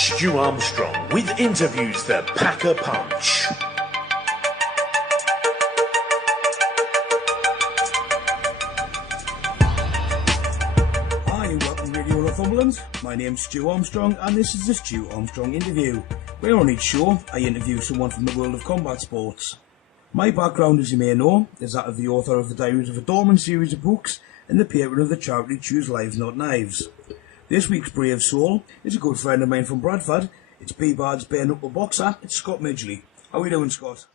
Stu Armstrong with interviews that pack a punch. Hi, welcome to Radio Northumberland. My name's Stu Armstrong and this is the Stu Armstrong Interview, where on each show I interview someone from the world of combat sports. My background, as you may know, is that of the author of the Diaries of a Doorman series of books and the patron of the charity Choose Lives Not Knives. This week's brave soul is a good friend of mine from Bradford. It's Bbad's bare knuckle boxer, it's Scott Midgley. How are you doing, Scott?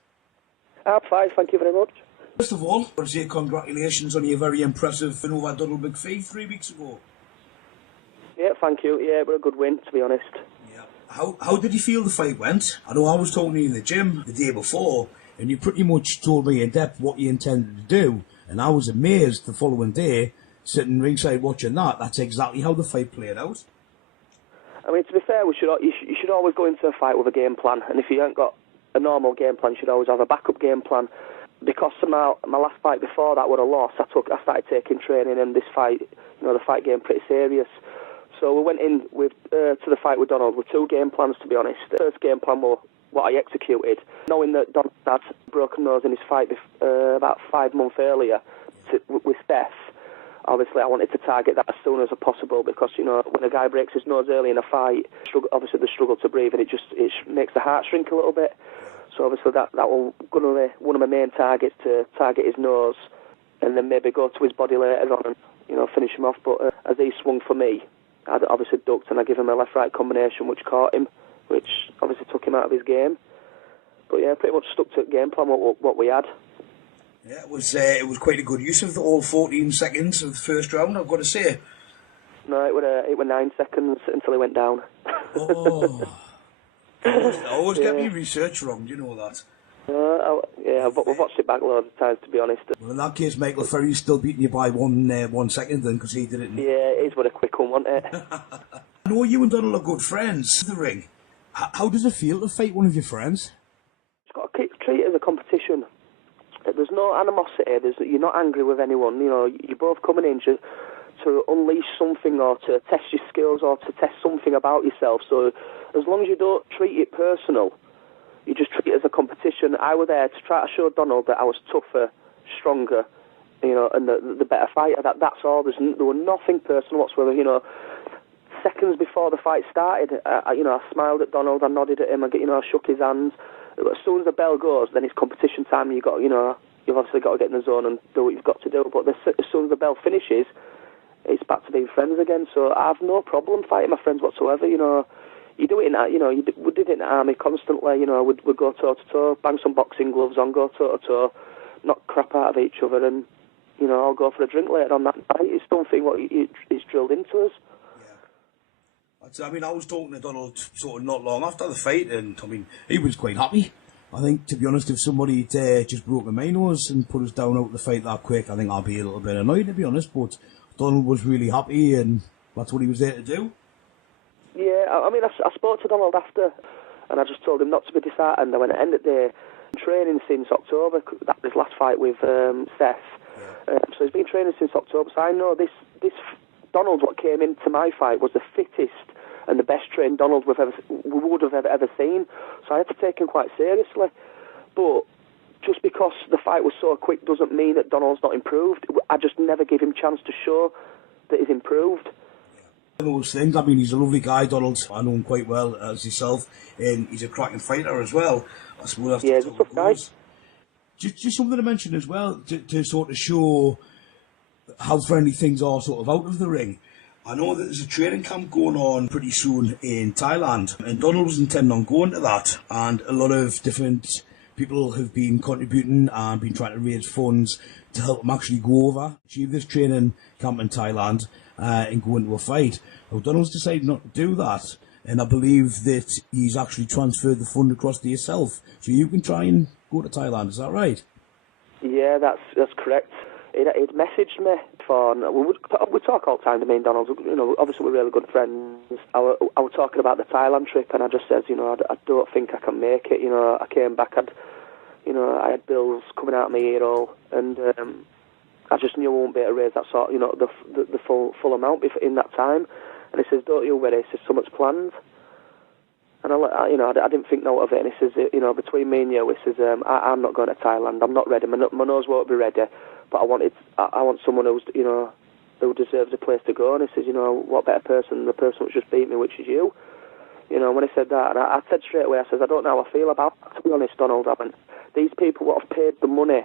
I'm fine, thank you very much. First of all, I want to say congratulations on your very impressive win over Donald McPhee 3 weeks ago. Yeah, thank you. Yeah, it was a good win, to be honest. Yeah. How did you feel the fight went? I know I was talking to you in the gym the day before, and you pretty much told me in depth what you intended to do, and I was amazed the following day, sitting ringside watching that. That's exactly how the fight played out. I mean, to be fair, you should always go into a fight with a game plan, and if you haven't got a normal game plan, you should always have a backup game plan. Because of my last fight before that would have lost, I started taking training and this fight, the fight game pretty serious. So we went in with to the fight with Donald with two game plans, to be honest. The first game plan was what I executed, knowing that Donald had broken nose in his fight about 5 months earlier with Steph. Obviously, I wanted to target that as soon as possible because, when a guy breaks his nose early in a fight, obviously they struggle to breathe and it makes the heart shrink a little bit. So obviously that was going to be one of my main targets, to target his nose and then maybe go to his body later on and, finish him off. But as he swung for me, I obviously ducked and I gave him a left-right combination which caught him, which obviously took him out of his game. But yeah, pretty much stuck to the game plan, what we had. Yeah, it was quite a good use of the all 14 seconds of the first round, I've got to say. No, it was 9 seconds until he went down. Oh, I always get my research wrong, do you know that? We've watched it back loads of times, to be honest. Well, in that case, Michael Ferry's still beating you by 1 second then, because he did it. Yeah, it is what a quick one, wasn't it? I know you and Donald are good friends in the ring. How does it feel to fight one of your friends? It's got to treat it as a competition. There's no animosity. You're not angry with anyone. You're both coming in to unleash something or to test your skills or to test something about yourself. So as long as you don't treat it personal, you just treat it as a competition. I was there to try to show Donald that I was tougher, stronger, and the better fighter. That's all. There was nothing personal whatsoever. Seconds before the fight started, I smiled at Donald, I nodded at him, I shook his hands. As soon as the bell goes, then it's competition time. You've obviously got to get in the zone and do what you've got to do. But as soon as the bell finishes, it's back to being friends again. So I have no problem fighting my friends whatsoever. You do it we did it in the army constantly. We'd go toe to toe, bang some boxing gloves on, go toe to toe, knock crap out of each other, and I'll go for a drink later on that night. It's something it's drilled into us. I was talking to Donald sort of not long after the fight, and he was quite happy. I think, to be honest, if somebody just broke my nose and put us down out of the fight that quick, I think I'd be a little bit annoyed, to be honest. But Donald was really happy, and that's what he was there to do. Yeah, I spoke to Donald after, and I just told him not to be disheartened. I went, at the end of the day, training since October, that his last fight with Steph. Yeah. So he's been training since October, so I know this Donald, what came into my fight, was the fittest and the best trained Donald we would have ever seen. So I had to take him quite seriously. But just because the fight was so quick doesn't mean that Donald's not improved. I just never give him a chance to show that he's improved. Those things. He's a lovely guy, Donald. I know him quite well as yourself, and he's a cracking fighter as well. I suppose that's he's a tough guy. Just something to mention as well, to sort of show how friendly things are sort of out of the ring. I know that there's a training camp going on pretty soon in Thailand, and Donald was intending on going to that, and a lot of different people have been contributing and been trying to raise funds to help him actually go over, achieve this training camp in Thailand, and go into a fight. Well, Donald's decided not to do that, and I believe that he's actually transferred the fund across to yourself, so you can try and go to Thailand. Is that right? Yeah, that's correct. He'd messaged me we talk all the time to me and Donald. Obviously we're really good friends. I was talking about the Thailand trip, and I just said, I don't think I can make it. I came back, I had bills coming out of my ear all, and I just knew I wouldn't be able to raise that sort, the full amount in that time. And he says, don't you worry, he says, so much planned. And I didn't think no of it. And he says, between me and you, he says, I'm not going to Thailand. I'm not ready. My nose won't be ready. But I want someone who's, who deserves a place to go. And he says, what better person than the person who's just beat me, which is you. When he said that, and I said straight away, I says, I don't know how I feel about it, to be honest, Donald. These people what have paid the money,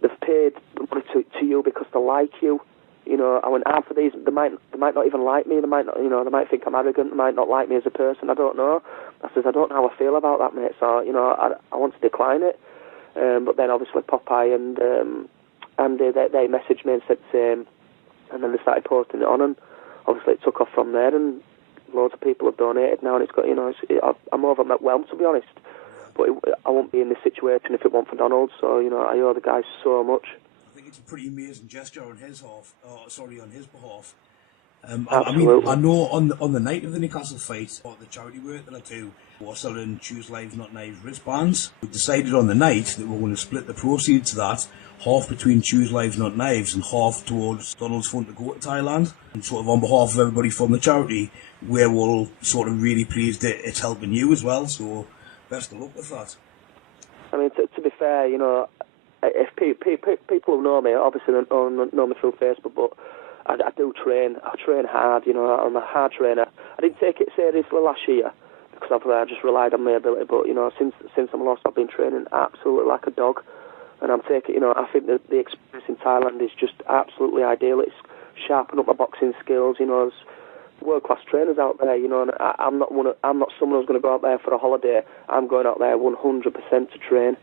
they've paid the money to you because they like you. I went, half of these, they might not even like me. They might not, they might think I'm arrogant. They might not like me as a person. I don't know. I says, I don't know how I feel about that, mate. So, I want to decline it. But then obviously Popeye and Andy, they messaged me and said the same. And then they started posting it on, and obviously it took off from there. And loads of people have donated now, and it's got, I'm overwhelmed, to be honest. But I won't be in this situation if it weren't for Donald. So, I owe the guys so much. I think it's a pretty amazing gesture on his behalf. Absolutely. I know on the night of the Newcastle fight, or the charity work that I do, we're selling Choose Lives Not Knives wristbands. We decided on the night that we're going to split the proceeds of that, half between Choose Lives Not Knives and half towards Donald's Fund to go to Thailand. And sort of on behalf of everybody from the charity, we're all sort of really pleased that it's helping you as well, so best of luck with that. I mean, to be fair, if people who know me, obviously don't know me through Facebook, but I do train. I train hard, I'm a hard trainer. I didn't take it seriously last year because I just relied on my ability, but, since I'm lost, I've been training absolutely like a dog. And I'm taking, I think that the experience in Thailand is just absolutely ideal. It's sharpened up my boxing skills, there's world-class trainers out there, and I'm not someone who's going to go out there for a holiday. I'm going out there 100% to train.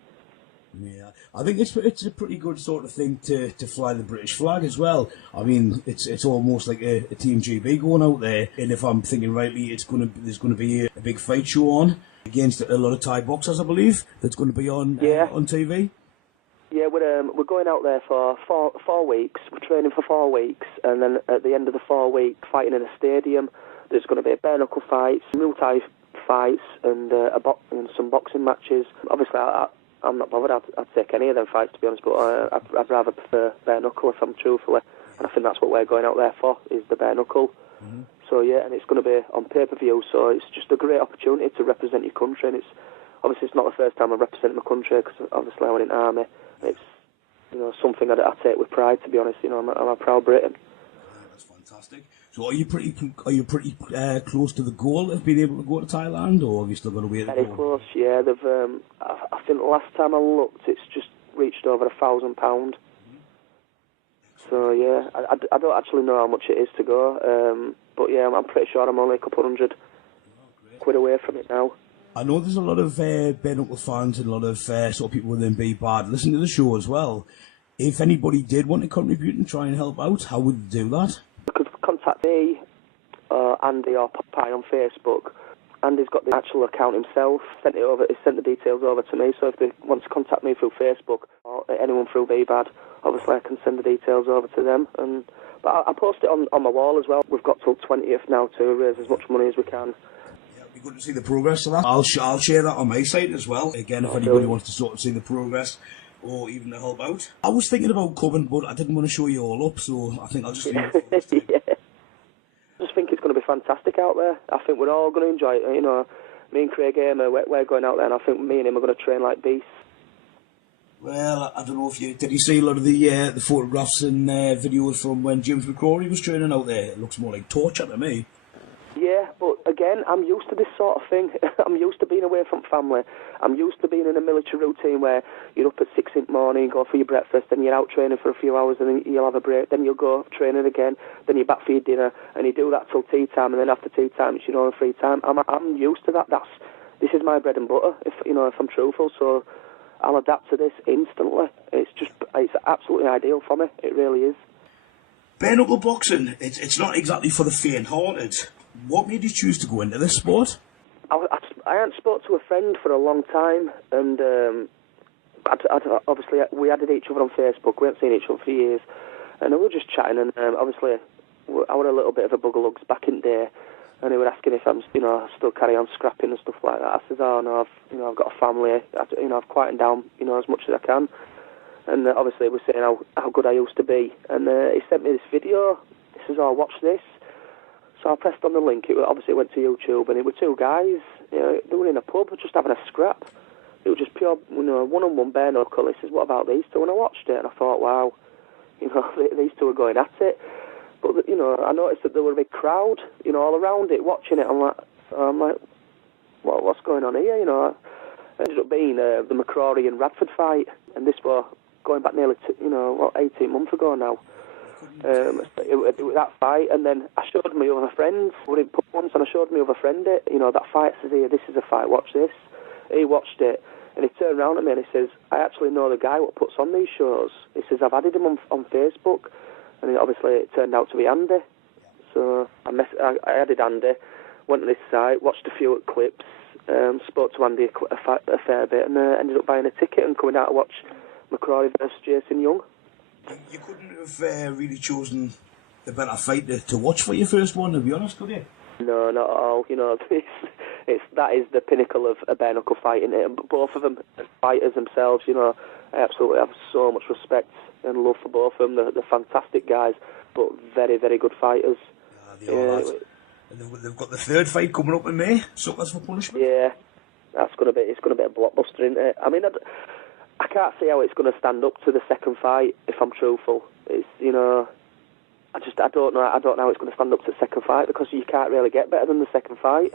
Yeah, I think it's a pretty good sort of thing to fly the British flag as well. I mean, it's almost like a Team GB going out there, and if I'm thinking rightly, there's gonna be a big fight show on against a lot of Thai boxers, I believe, that's going to be on on TV. Yeah, we're going out there for 4 weeks. We're training for 4 weeks, and then at the end of the 4 weeks, fighting in a stadium. There's going to be bare knuckle fights, Muay Thai fights, and some boxing matches. Obviously, I'm not bothered. I'd take any of them fights, to be honest, but I'd rather prefer bare knuckle, if I'm truthfully. And I think that's what we're going out there for, is the bare knuckle. Mm-hmm. So yeah, and it's going to be on pay-per-view, so it's just a great opportunity to represent your country. And it's not the first time I've represented my country, because obviously I went in the army. It's something I take with pride, to be honest. I'm a proud Briton. Yeah, that's fantastic. So are you pretty close to the goal of being able to go to Thailand, or have you still got to wait? Very close, yeah. They've I think the last time I looked, it's just reached over £1,000. Mm-hmm. So yeah, I don't actually know how much it is to go, but yeah, I'm pretty sure I'm only a couple £100 quid away from it now. I know there's a lot of bare knuckle fans and a lot of sort of people within Bbad listen to the show as well. If anybody did want to contribute and try and help out, how would they do that? You could contact me, Andy or Popeye on Facebook. Andy's got the actual account himself. He sent the details over to me. So if they want to contact me through Facebook or anyone through Bbad, obviously I can send the details over to them. But I post it on my wall as well. We've got till 20th now to raise as much money as we can. Be good to see the progress of that. I'll share that on my site as well. Again, if anybody wants to sort of see the progress or even to help out. I was thinking about coming, but I didn't want to show you all up, so I think I'll just leave it. Yeah. I just think it's going to be fantastic out there. I think we're all going to enjoy it. Me and Craig Hamer, we're going out there, and I think me and him are going to train like beasts. Well, I don't know if did you see a lot of the photographs and videos from when James McCrory was training out there? It looks more like torture to me. Yeah, but again, I'm used to this sort of thing. I'm used to being away from family. I'm used to being in a military routine where you're up at 6 in the morning, go for your breakfast, then you're out training for a few hours, and then you'll have a break, then you'll go training again, then you're back for your dinner, and you do that till tea time, and then after tea time, it's your own free time. I'm used to that. This is my bread and butter, if I'm truthful, so I'll adapt to this instantly. It's absolutely ideal for me. It really is. Bare knuckle boxing, it's not exactly for the faint-hearted. What made you choose to go into this sport? I hadn't spoke to a friend for a long time, and obviously we added each other on Facebook. We hadn't seen each other for years, and we were just chatting. And obviously, I was a little bit of a buggerlugs back in the day, and he was asking if I'm, still carry on scrapping and stuff like that. I says, "Oh no, I've got a family. I've quietened down, as much as I can." And obviously, he was saying how good I used to be, and he sent me this video. He says, "Oh, watch this." So So I pressed on the link. Obviously went to YouTube, and it were two guys. They were in a pub just having a scrap. It was just pure, one-on-one bare knuckle. He says, "What about these two?" And I watched it, and I thought, wow, these two are going at it. But I noticed that there were a big crowd, all around it, watching it. I'm like, what's going on here? It ended up being the McCrory and Radford fight, and this was going back nearly 18 months ago now. It was that fight, and then I showed my other friends. We were in pub once, and I showed my other friend it. That fight. Says, "Here, this is a fight. Watch this." He watched it, and he turned around at me and he says, "I actually know the guy what puts on these shows." He says, "I've added him on Facebook," and obviously it turned out to be Andy. So I added Andy, went to this site, watched a few clips, spoke to Andy a fair bit, and ended up buying a ticket and coming out to watch McCrory versus Jason Young. You couldn't have really chosen a better fight to watch for your first one, to be honest, could you? No, not at all. That is the pinnacle of a bare knuckle fight, isn't it? Both of them, fighters themselves, I absolutely have so much respect and love for both of them. They're fantastic guys, but very, very good fighters. They are, and they've got the third fight coming up in May, Suckers for Punishment. Yeah, it's going to be a blockbuster, isn't it? I mean, I can't see how it's going to stand up to the second fight, if I'm truthful. It's, I don't know how it's going to stand up to the second fight, because you can't really get better than the second fight.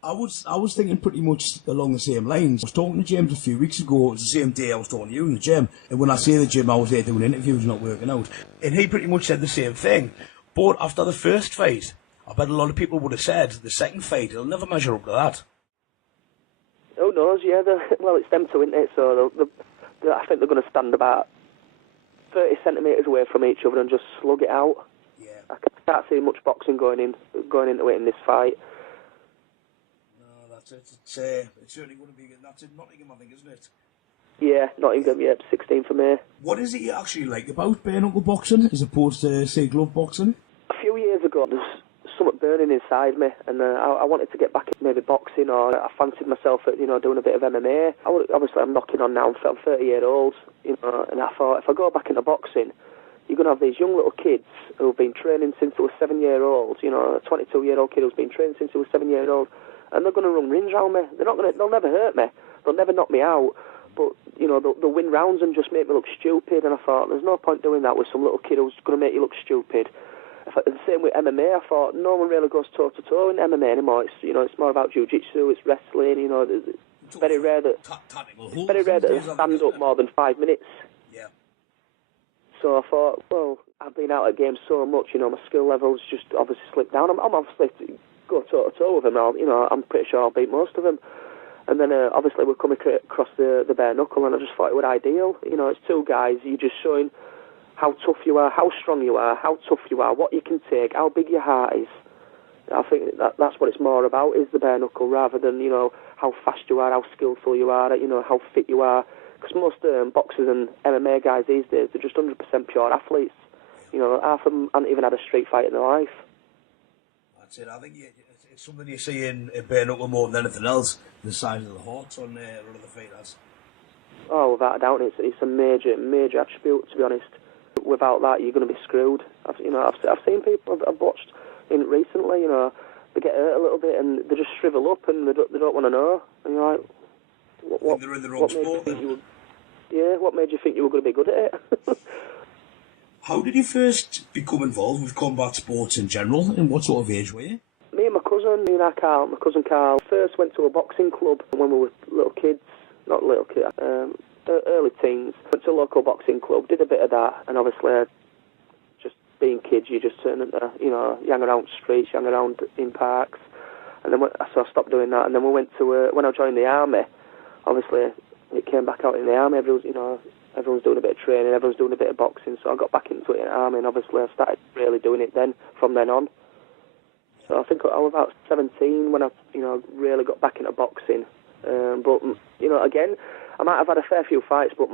I was thinking pretty much along the same lines. I was talking to James a few weeks ago. It was the same day I was talking to you in the gym. And when I say the gym, I was there doing interviews, not working out. And he pretty much said the same thing. But after the first fight, I bet a lot of people would have said the second fight, it'll never measure up to that. Who knows, yeah. Well, it's them two, isn't it? So I think they're going to stand about 30 centimetres away from each other and just slug it out. Yeah. I can't see much boxing going into it in this fight. No, that's it. It's certainly going to be. That's in Nottingham, I think, isn't it? Yeah, Nottingham, yeah, 16th of May. What is it you actually like about bare knuckle boxing as opposed to, say, glove boxing? A few years ago, there's something burning inside me, and I wanted to get back into maybe boxing, or I fancied myself at doing a bit of MMA. Obviously, I'm knocking on now. I'm 30-year-old, and I thought if I go back into boxing, you're going to have these young little kids who've been training since they were 7-year-old. A 22-year-old kid who's been training since he was 7-year-old, and they're going to run rings around me. They'll never hurt me. They'll never knock me out. But they'll win rounds and just make me look stupid. And I thought, there's no point doing that with some little kid who's going to make you look stupid. The same with MMA. I thought no one really goes toe to toe in MMA anymore. It's more about jiu-jitsu. It's wrestling. It's very rare that I stand up more than 5 minutes. Yeah. So I thought, well, I've been out at games so much. My skill levels just obviously slipped down. I'm obviously go toe to toe with them. I'm pretty sure I'll beat most of them. And then obviously we're coming across the bare knuckle, and I just thought it was ideal. It's two guys. You're just showing how tough you are, how strong you are, how tough you are, what you can take, how big your heart is. I think that's what it's more about, is the bare knuckle, rather than, how fast you are, how skillful you are, how fit you are. Because most boxers and MMA guys these days, they're just 100% pure athletes. Half of them haven't even had a street fight in their life. That's it. I think it's something you see in bare knuckle more than anything else, the size of the hearts on a lot of the fighters. Oh, without a doubt, it's a major attribute, to be honest. Without that, you're going to be screwed. I've seen people I've watched in recently. They get hurt a little bit and they just shrivel up and they don't want to know. And you're like, what? They're in the wrong sport. What made you think you were going to be good at it? How did you first become involved with combat sports in general, and what sort of age were you? Me and my cousin Carl, first went to a boxing club when we were little kids, not little kids, early teens. Went to a local boxing club, did a bit of that, and obviously, just being kids, you just turn into, you hang around streets, you hang around in parks, and then so I stopped doing that, and then we went to, when I joined the army, obviously, it came back out in the army, everyone's doing a bit of training, everyone's doing a bit of boxing, so I got back into it in the army, and obviously I started really doing it from then on. So I think I was about 17 when I, really got back into boxing. But, again, I might have had a fair few fights, but,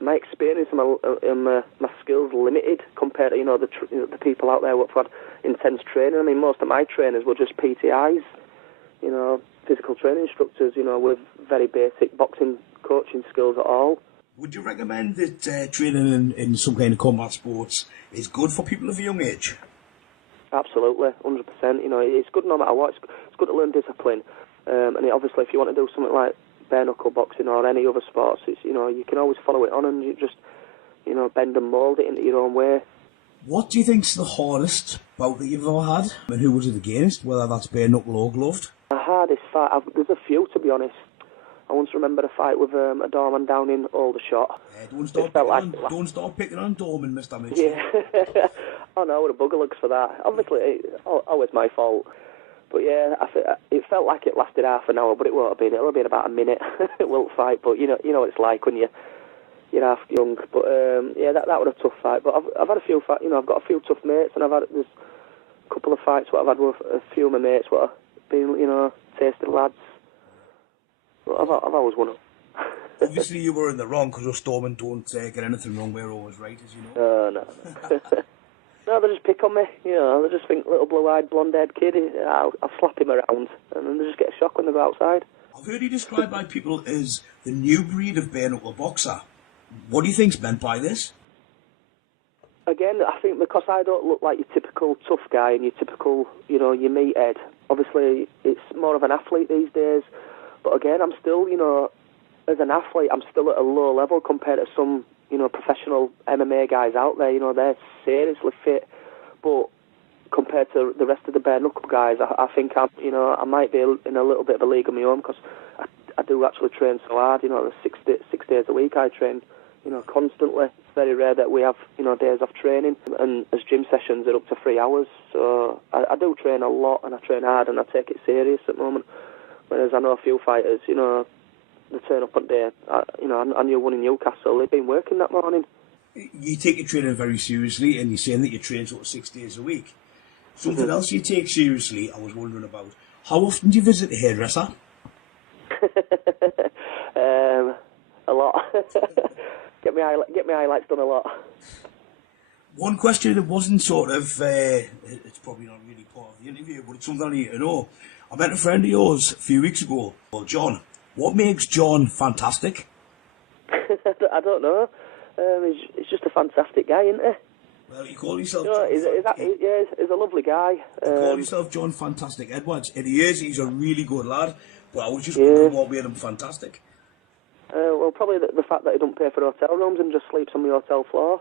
my experience and my skills limited compared to, the people out there who've had intense training. I mean, most of my trainers were just PTIs, physical training instructors, with very basic boxing coaching skills at all. Would you recommend that training in some kind of combat sports is good for people of a young age? Absolutely, 100%. You know, it's good no matter what. It's good to learn discipline. And obviously, if you want to do something like bare knuckle boxing or any other sports, it's, you know, you can always follow it on and you just, you know, bend and mould it into your own way. What do you think's the hardest bout that you've ever had? And who was it against? Whether that's bare knuckle or gloved? The hardest fight, there's a few, to be honest. I once remember a fight with a doorman down in Aldershot. Yeah, don't start picking on Dorman, Mr. Mitchell. Yeah. Oh no, what a bugger looks for that. Obviously, always my fault. But yeah, it felt like it lasted half an hour, but it won't have been. It'll have been about a minute. It won't fight, but you know what it's like when you're half young. But yeah, that was a tough fight. But I've had a few fights. You know, I've got a few tough mates, and there's a couple of fights what I've had with a few of my mates what have been, you know, tasted lads. But I've always won them. Obviously, you were in the wrong because us Stormen don't get anything wrong. We're always right, as you know. No. No, they just pick on me, you know, they just think little blue-eyed, blonde-haired kid, I'll slap him around, and then they just get a shock when they go outside. I've heard you described by people as the new breed of bare-knuckle boxer. What do you think's meant by this? Again, I think because I don't look like your typical tough guy and your typical, you know, your meathead, obviously it's more of an athlete these days, but again, I'm still, you know, as an athlete, I'm still at a low level compared to some, you know, professional MMA guys out there. You know, they're seriously fit, but compared to the rest of the bare knuckle guys, I think I might be in a little bit of a league of my own because I do actually train so hard. You know, 6 days a week I train, you know, constantly. It's very rare that we have, you know, days off training, and as gym sessions are up to 3 hours. So I do train a lot and I train hard and I take it serious at the moment. Whereas I know a few fighters, you know, they turn up on day, you know, I knew one in Newcastle, they'd been working that morning. You take your training very seriously, and you're saying that you train sort of 6 days a week. Something else you take seriously, I was wondering about, how often do you visit the hairdresser? A lot. Get my highlights done a lot. One question that wasn't sort of, it's probably not really part of the interview, but it's something I need to know. I met a friend of yours a few weeks ago, called John. What makes John fantastic? I don't know. He's just a fantastic guy, isn't he? Well, you call yourself... You know, he's a lovely guy. You call yourself John Fantastic Edwards, and he's a really good lad, but I was just wondering what made him fantastic. Well, probably the fact that he don't pay for hotel rooms and just sleeps on the hotel floor.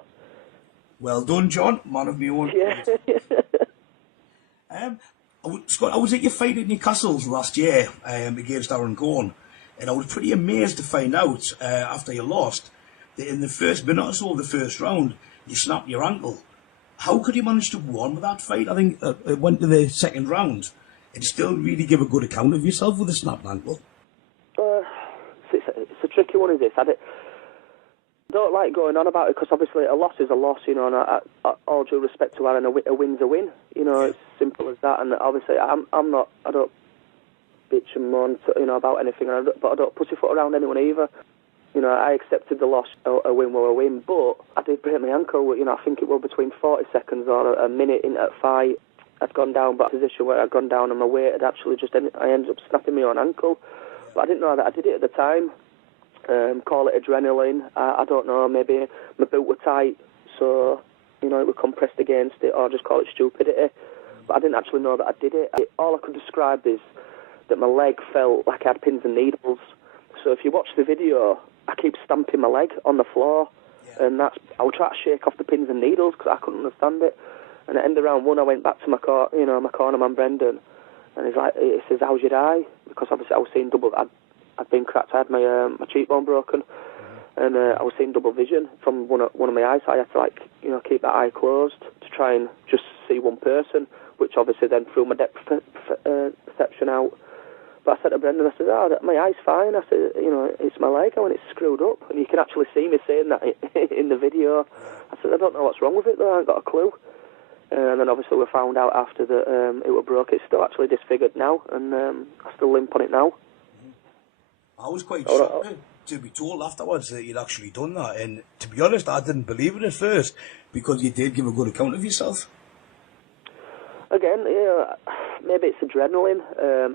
Well done, John. Man of my own. Yeah. Scott, I was at your fight at Newcastle last year against Aaron Corn, and I was pretty amazed to find out, after you lost, that in the first minute or so of the first round, you snapped your ankle. How could you manage to go on with that fight? I think it went to the second round, and still really give a good account of yourself with a snapped ankle. It's a tricky one, is this? I don't like going on about it because obviously a loss is a loss, you know, and all due respect to Aaron, a win's a win, you know, it's simple as that. And obviously I don't bitch and moan, you know, about anything, but I don't pussyfoot around anyone either. You know, I accepted the loss, a win were a win, but I did break my ankle, you know, I think it was between 40 seconds or a minute into the fight. I'd gone down, but a position where I'd gone down and my weight had actually I ended up snapping my own ankle. But I didn't know that I did it at the time. Call it adrenaline. I don't know, maybe my boot were tight, so, you know, it was compressed against it, or just call it stupidity. But I didn't actually know that I did it. All I could describe is that my leg felt like I had pins and needles. So if you watch the video, I keep stamping my leg on the floor, and I would try to shake off the pins and needles because I couldn't understand it. And at the end of round one, I went back to my corner man Brendan, and he says, "How's your eye?" Because obviously I was seeing double. I'd been cracked. I had my cheekbone broken, and I was seeing double vision from one of my eyes. So I had to keep that eye closed to try and just see one person, which obviously then threw my depth perception out. But I said to Brendan, I said, my eye's fine. I said, you know, it's my leg. I went, it's screwed up. And you can actually see me saying that in the video. I said, I don't know what's wrong with it, though. I ain't got a clue. And then obviously we found out after that it was broke. It's still actually disfigured now, and I still limp on it now. I was quite shocked to be told afterwards that you'd actually done that. And to be honest, I didn't believe it at first, because you did give a good account of yourself. Again, maybe it's adrenaline.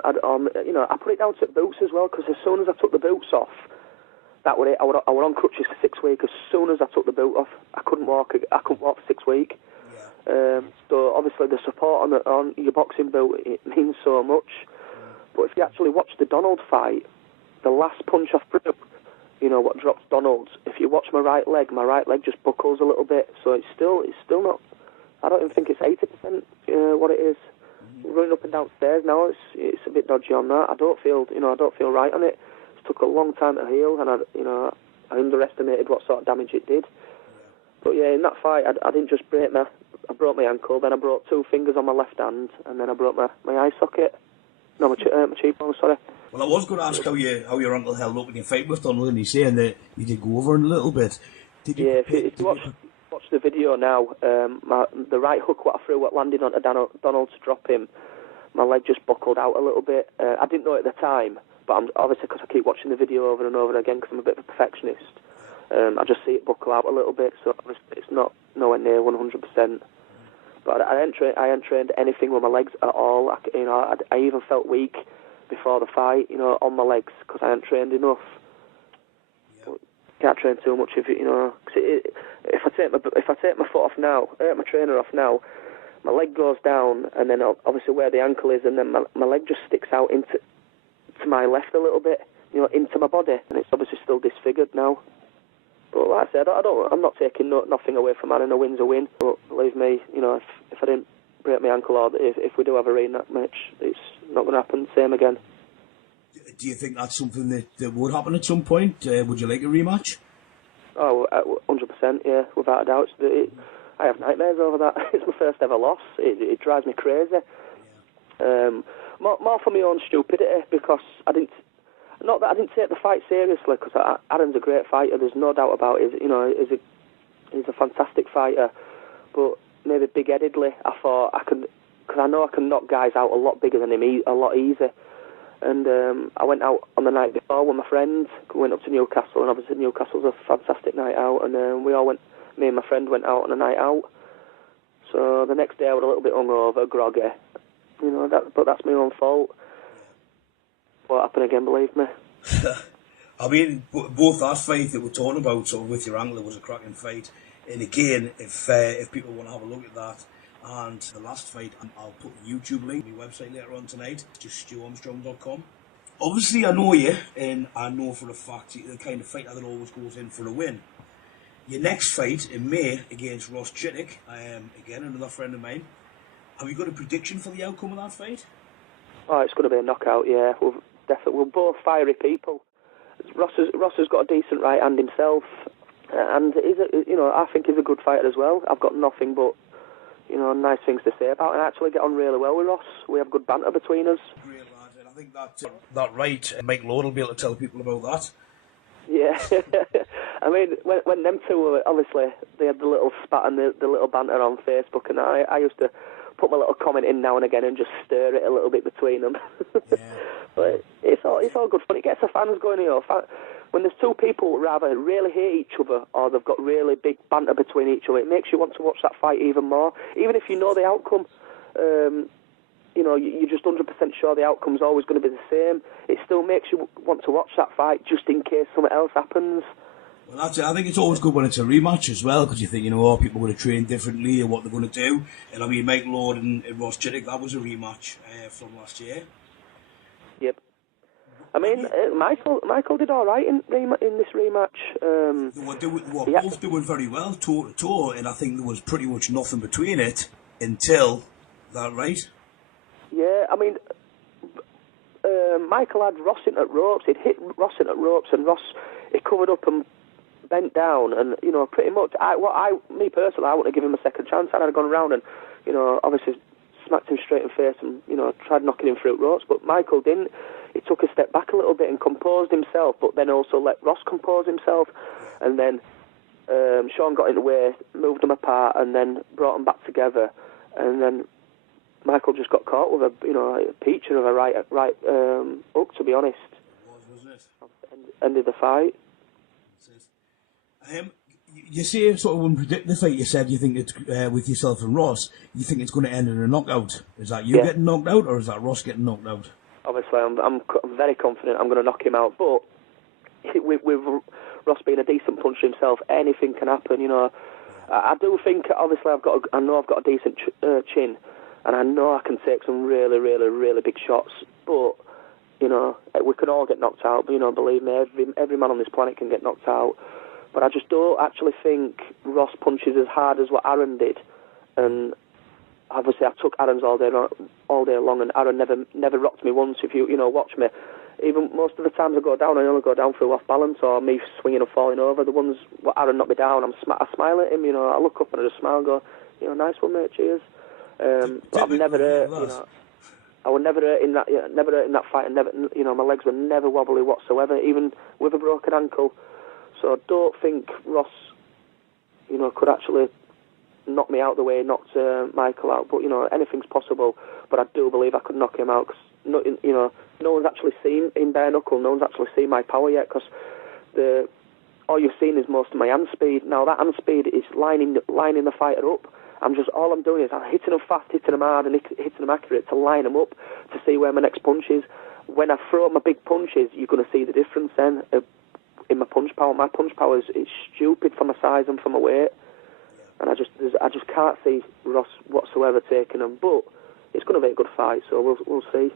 I put it down to boots as well, because as soon as I took the boots off, that was it. I were on crutches for 6 weeks. As soon as I took the boot off, I couldn't walk for 6 weeks. So obviously the support on your boxing boot, it means so much. But if you actually watch the Donald fight, the last punch I threw, what drops Donald's, if you watch my right leg just buckles a little bit. So it's still not, I don't even think it's 80% what it is. Running up and down stairs now, it's a bit dodgy on that. I don't feel right on it. It took a long time to heal, and I underestimated what sort of damage it did. But yeah, in that fight, I didn't just I broke my ankle, then I broke 2 fingers on my left hand, and then I broke my eye socket. No, my cheekbone, sorry. Well, I was going to ask how your uncle held up in your fight with Donald, and he's saying that you did go over him a little bit. If you watch the video now, the right hook what I threw, what landed onto Donald to drop him, my leg just buckled out a little bit. I didn't know it at the time, but obviously because I keep watching the video over and over again because I'm a bit of a perfectionist, I just see it buckle out a little bit, so it's not nowhere near 100%. But I hadn't trained anything with my legs at all. I even felt weak before the fight, on my legs because I hadn't trained enough. But can't train too much if if I take my foot off now, my trainer off now, my leg goes down, and then obviously where the ankle is, and then my leg just sticks out to my left a little bit, into my body, and it's obviously still disfigured now. But like I said, I'm not taking nothing away from that, and a win's a win. But believe me, if I didn't break my ankle, or if we do have a rematch, it's not going to happen the same again. Do you think that's something that would happen at some point? Would you like a rematch? Oh, 100%, yeah, without a doubt. I have nightmares over that. It's my first ever loss. It drives me crazy. More for my own stupidity, because not that I didn't take the fight seriously, because Aaron's a great fighter, there's no doubt about it. He's a fantastic fighter, but maybe big-headedly, I thought because I know I can knock guys out a lot bigger than him, a lot easier. And I went out on the night before with my friends, went up to Newcastle, and obviously Newcastle's a fantastic night out, and me and my friend went out on a night out. So the next day I was a little bit hungover, groggy, but that's my own fault. What happened again, believe me. I mean, both that fight that we're talking about, sort of with your ankle, was a cracking fight. And again, if people want to have a look at that, and the last fight, I'll put the YouTube link on my website later on tonight, just stuarmstrong.com. Obviously, I know you, and I know for a fact you're the kind of fighter that always goes in for a win. Your next fight in May against Ross Chittick, again, another friend of mine. Have you got a prediction for the outcome of that fight? Oh, it's going to be a knockout, yeah. We're both fiery people. Ross has got a decent right hand himself, and I think he's a good fighter as well. I've got nothing but nice things to say about him. I actually get on really well with Ross. We have good banter between us. Great lad, and I think that right, Mike Lord will be able to tell people about that. Yeah, I mean, when them two were, obviously, they had the little spat and the little banter on Facebook, and I used to put my little comment in now and again and just stir it a little bit between them. Yeah. But it's all good fun. It gets the fans going, when there's two people rather really hate each other, or they've got really big banter between each other, it makes you want to watch that fight even more. Even if you know the outcome, you're just 100% sure the outcome's always going to be the same. It still makes you want to watch that fight just in case something else happens. Well, that's it. I think it's always good when it's a rematch as well, because you think, people are going to train differently and what they're going to do. And I mean, Mike Lord and Ross Chittick, that was a rematch from last year. Yep. I mean, Michael did all right in this rematch. They were both doing very well, toe to toe, and I think there was pretty much nothing between it until that, right? Yeah, I mean, Michael had Ross in at ropes. He'd hit Ross in at ropes, and Ross, he covered up and bent down, and pretty much, me personally, I wouldn't have given him a second chance. I'd have gone around and, obviously smacked him straight in the face and, tried knocking him through ropes, but Michael didn't. He took a step back a little bit and composed himself, but then also let Ross compose himself, and then Sean got in the way, moved them apart, and then brought them back together, and then Michael just got caught with a peach of a right hook, to be honest. Wasn't it? Ended the fight. You say, sort of when predicting the fight, you said you think it's, with yourself and Ross, you think it's going to end in a knockout. Is that you getting knocked out, or is that Ross getting knocked out? Obviously, I'm very confident I'm going to knock him out, but with Ross being a decent puncher himself, anything can happen, I do think, obviously, I know I've got a decent chin, and I know I can take some really, really, really big shots, but, you know, we can all get knocked out, but, you know, believe me, every man on this planet can get knocked out. But I just don't actually think Ross punches as hard as what Aaron did, and obviously I took Aaron's all day long, and Aaron never rocked me once. If you know, watch me, even most of the times I go down, I only go down through off balance or me swinging and falling over. The ones what Aaron knocked me down, I smile at him, you know, I look up and I just smile and go, you know, nice one, mate, cheers. But I've never hurt, you know. I was never hurt in that fight, and never, you know, my legs were never wobbly whatsoever, even with a broken ankle. So I don't think Ross, you know, could actually knock me out the way he knocked Michael out. But, you know, anything's possible. But I do believe I could knock him out. Cause you know, no one's actually seen in bare knuckle. No one's actually seen my power yet. Because all you've seen is most of my hand speed. Now that hand speed is lining the fighter up. All I'm doing is I'm hitting them fast, hitting them hard, and hitting them accurate to line them up to see where my next punch is. When I throw my big punches, you're going to see the difference then. In my punch power. My punch power is stupid for my size and for my weight, and I just can't see Ross whatsoever taking them. But it's going to be a good fight, so we'll see.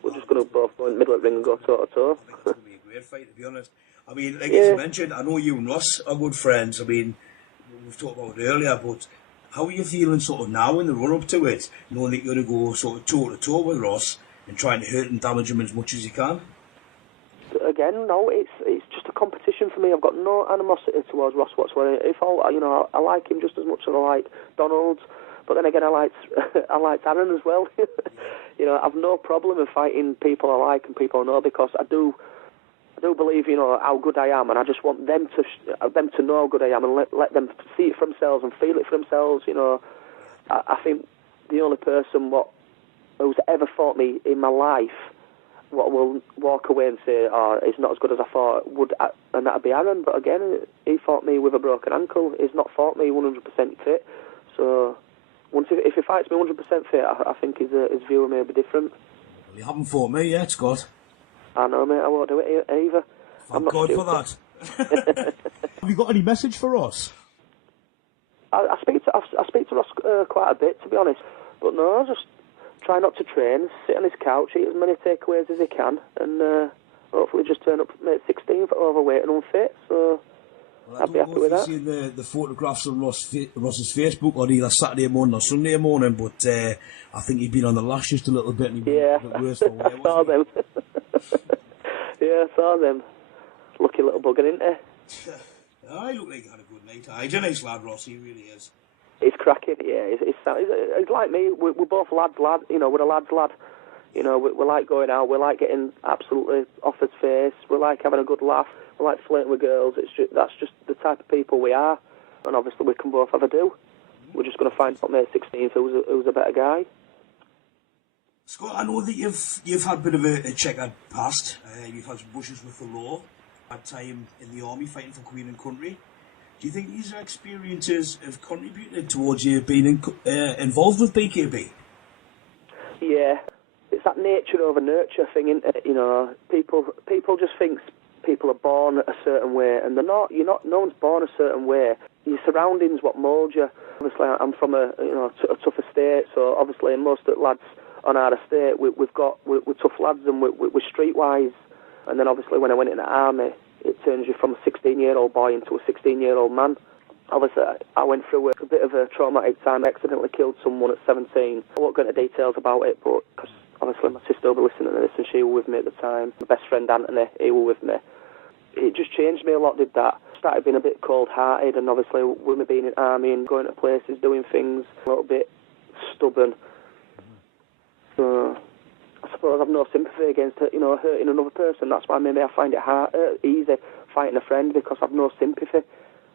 We're just going to both go in the middle of the ring and go toe to toe. I think it's going to be a great fight, to be honest. I mean, like you mentioned, I know you and Ross are good friends. I mean, we've talked about it earlier, but how are you feeling sort of now in the run up to it, knowing that you're going to go sort of toe to toe with Ross and trying to hurt and damage him as much as you can? Again, no, it's just a competition for me. I've got no animosity towards Ross whatsoever. I like him just as much as I like Donald, but then again, I liked Aaron as well. You know, I've no problem in fighting people I like and people I know, because I do believe, you know, how good I am, and I just want them to know how good I am and let them see it for themselves and feel it for themselves. You know, I think the only person who's ever fought me in my life, what will walk away and say, oh, it's not as good as I thought, and that'd be Aaron. But again, he fought me with a broken ankle. He's not fought me 100% fit. So if he fights me 100% fit, I think his view of me will be different. Well, you haven't fought me yet, Scott. I know, mate. I won't do it either. Thank God for that. Have you got any message for us? I speak to Ross quite a bit, to be honest. But no, just try not to train, sit on his couch, eat as many takeaways as he can, and hopefully just turn up mate 16 for overweight and unfit. So I'd be happy with that. I've seen the photographs on Ross's Facebook on either Saturday morning or Sunday morning, but I think he'd been on the lash just a little bit, and he was a bit worse for wear, I saw them. Yeah, I saw them. Lucky little bugger, isn't he? I look like he had a good night. He's a nice lad, Ross, he really is. He's cracking, yeah. He's like me. We're both lads, you know, we're a lad's lad. You know, we like going out. We like getting absolutely off his face. We like having a good laugh. We like flirting with girls. That's just the type of people we are. And obviously we can both have a do. We're just going to find out May 16th who's a better guy. Scott, I know that you've had a bit of a checkered past. You've had some brushes with the law. Had time in the army fighting for Queen and Country. Do you think these experiences have contributed towards you being involved with BKB? Yeah, it's that nature over nurture thing, isn't it? You know, people just think people are born a certain way, and they're not. No one's born a certain way. Your surroundings what mould you. Obviously, I'm from a tough estate, so obviously most of the lads on our estate, we're tough lads and we're streetwise. And then obviously when I went in the army, it turns you from a 16-year-old boy into a 16-year-old man. Obviously, I went through a bit of a traumatic time. I accidentally killed someone at 17. I won't go into details about it, but because obviously my sister will be listening to this, and she was with me at the time. My best friend Anthony, he was with me. It just changed me a lot, did that. Started being a bit cold-hearted, and obviously with me being in the army and going to places, doing things, a little bit stubborn. So I suppose I've no sympathy against hurting another person. That's why maybe I find it easy fighting a friend, because I've no sympathy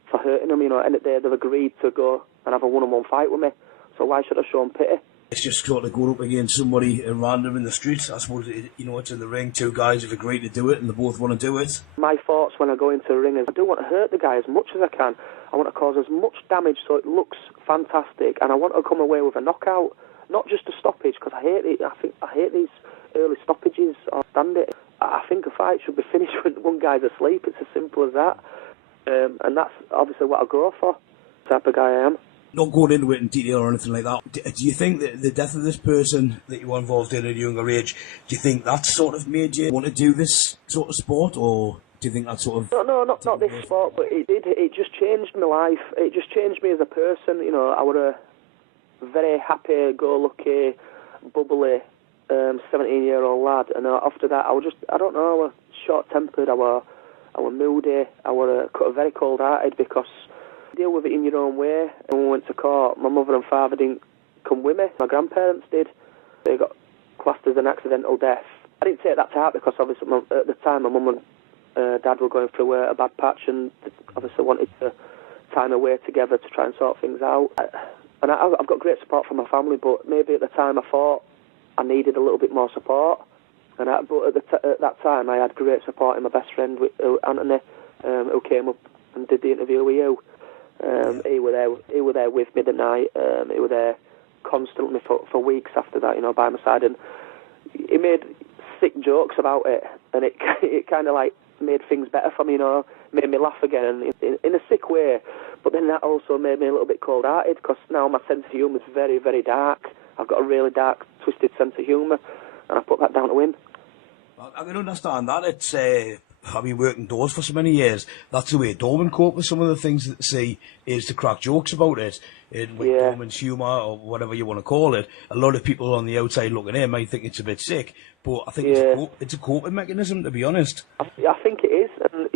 for hurting them. You know, and at the day they've agreed to go and have a one-on-one fight with me. So why should I show them pity? It's just sort of going up against somebody random in the street. I suppose it's in the ring. Two guys have agreed to do it, and they both want to do it. My thoughts when I go into a ring is I do want to hurt the guy as much as I can. I want to cause as much damage so it looks fantastic, and I want to come away with a knockout. Not just a stoppage, because I hate these early stoppages. Or stand it. I think a fight should be finished when one guy's asleep. It's as simple as that, and that's obviously what I go for. type of guy I am. Not going into it in detail or anything like that, do you think that the death of this person that you were involved in at a younger age, do you think that sort of made you want to do this sort of sport, or do you think that sort of... No, not this sport, but it did. It just changed my life. It just changed me as a person. You know, I was a very happy, go-lucky, bubbly 17-year-old lad, and after that I was I was short-tempered, I was moody, I was very cold-hearted because you deal with it in your own way. And when we went to court, my mother and father didn't come with me. My grandparents did. They got classed as an accidental death. I didn't take that to heart because obviously at the time my mum and dad were going through a bad patch and obviously wanted to time away together to try and sort things out. And I've got great support from my family, but maybe at the time I thought I needed a little bit more support. But at that time I had great support in my best friend, Anthony, who came up and did the interview with you. He were there with me the night. He were there constantly for weeks after that, you know, by my side. And he made sick jokes about it, and it kind of like made things better for me, you know, made me laugh again in a sick way. But then that also made me a little bit cold-hearted because now my sense of humour is very, very dark. I've got a really dark, twisted sense of humour, and I put that down to him. I can understand that. It's I've been working doors for so many years. That's the way Dorman cope with some of the things that they see, is to crack jokes about it. With Dorman's humour, or whatever you want to call it, a lot of people on the outside looking in might think it's a bit sick, but I think it's a coping mechanism, to be honest. I think it is, and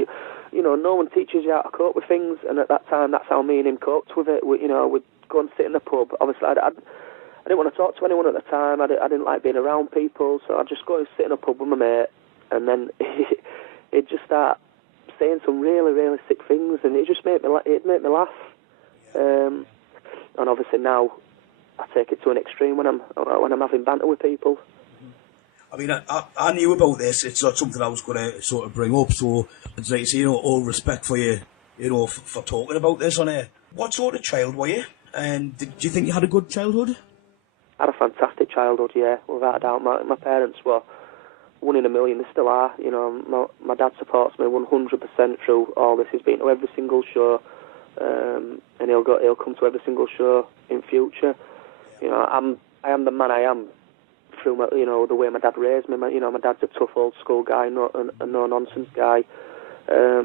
you know, no one teaches you how to cope with things, and at that time, that's how me and him coped with it. We'd go and sit in the pub. Obviously, I didn't want to talk to anyone at the time. I didn't like being around people, so I'd just go and sit in a pub with my mate, and then he'd just start saying some really, really sick things, and it just made me laugh. And obviously now I take it to an extreme when I'm having banter with people. I mean, I knew about this. It's not something I was going to sort of bring up. So it's like, you know, all respect for you, you know, for talking about this on air. What sort of child were you? And do you think you had a good childhood? I had a fantastic childhood, yeah, without a doubt. My parents were one in a million. They still are. You know, my dad supports me 100% through all this. He's been to every single show, and he'll come to every single show in future. You know, I am the man I am through my, you know, the way my dad raised me. My dad's a tough old school guy, not a no nonsense guy, a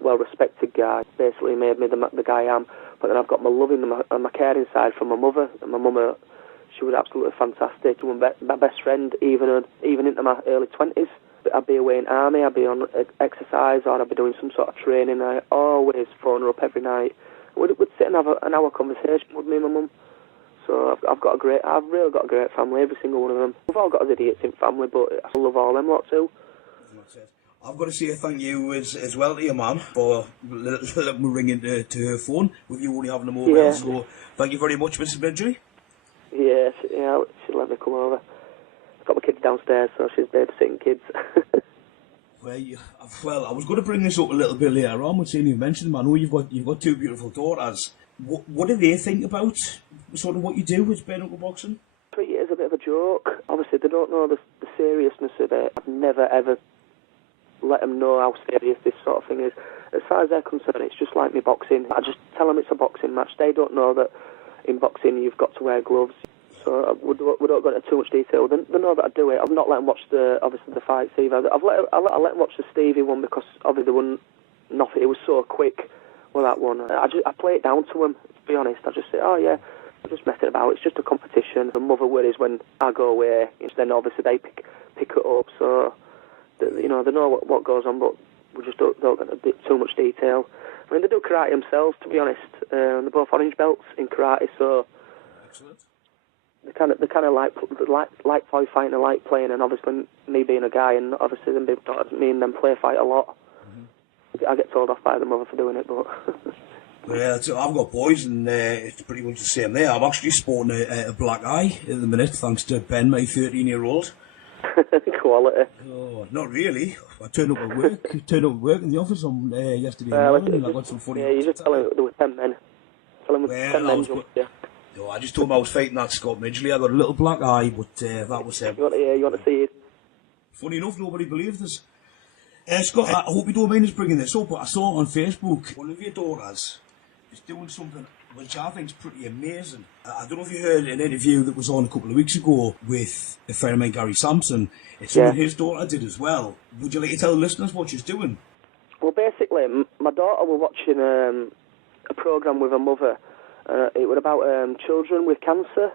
well respected guy. Basically made me the guy I am. But then I've got my loving and my caring side from my mother. And my mother, she was absolutely fantastic. She was my best friend even into my early 20s. I'd be away in army, I'd be on exercise, or I'd be doing some sort of training. I always phone her up every night. We'd sit and have an hour conversation with me and my mum. So I've really got a great family, every single one of them. We've all got us idiots in family, but I love all them lot too. I've got to say thank you as well to your mum for letting me ring into her phone with you only having a mobile. Yeah. So thank you very much, Mrs. Midgley. Yeah, she let me come over. I've got my kids downstairs, so she's babysitting kids. Well, I was going to bring this up a little bit later on, but seeing you mentioned them, I know you've got two beautiful daughters. What do they think about sort of what you do with bare knuckle boxing? I treat it as a bit of a joke. Obviously, they don't know the seriousness of it. I've never, ever let them know how serious this sort of thing is. As far as they're concerned, it's just like me boxing. I just tell them it's a boxing match. They don't know that in boxing you've got to wear gloves. So we don't go into too much detail. They know that I do it. I've not let them watch the fights either. I let them watch the Stevie one because obviously they wouldn't. Nothing. It was so quick with that one. I play it down to them. To be honest, I just say, oh yeah, I'm just messing about. It's just a competition. The mother worries when I go away. Then obviously they pick it up. So you know, they know what goes on, but we just don't get a bit too much detail. I mean, they do karate themselves. To be honest, they're both orange belts in karate. So. Excellent. They kind of like toy fighting and like playing, and obviously me being a guy, and obviously me and them play fight a lot. Mm-hmm. I get told off by the mother for doing it, but. Yeah, I've got boys, and it's pretty much the same there. I'm actually sporting a black eye at the minute, thanks to Ben, my 13-year-old. Quality. Oh, not really. I turned up at work in the office on yesterday morning, and I got some funny. Yeah, you just tell him there were 10 men. Tell him 10 men jumped you. No, I just told him I was fighting that Scott Midgley. I got a little black eye, but that was him. You want to see it? Funny enough, nobody believed us. Scott, I hope you don't mind us bringing this up, but I saw on Facebook one of your daughters is doing something which I think is pretty amazing. I don't know if you heard an interview that was on a couple of weeks ago with a friend of mine, Gary Sampson. It's something his daughter did as well. Would you like to tell the listeners what she's doing? Well, basically, my daughter was watching a programme with her mother. It was about children with cancer,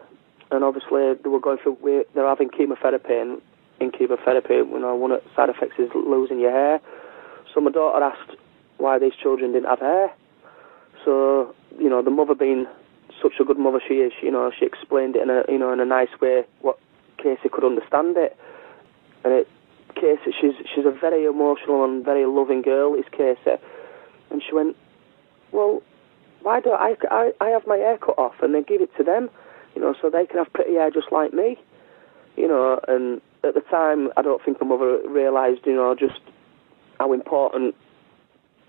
and obviously they were going through, they're having chemotherapy, and in chemotherapy, one of the side effects is losing your hair. So my daughter asked why these children didn't have hair. So, the mother being such a good mother she is, she explained it in a nice way, what Casey could understand it. And Casey, she's a very emotional and very loving girl, is Casey. And she went, well, why don't I have my hair cut off and then give it to them, so they can have pretty hair just like me, and at the time, I don't think the mother realised, just how important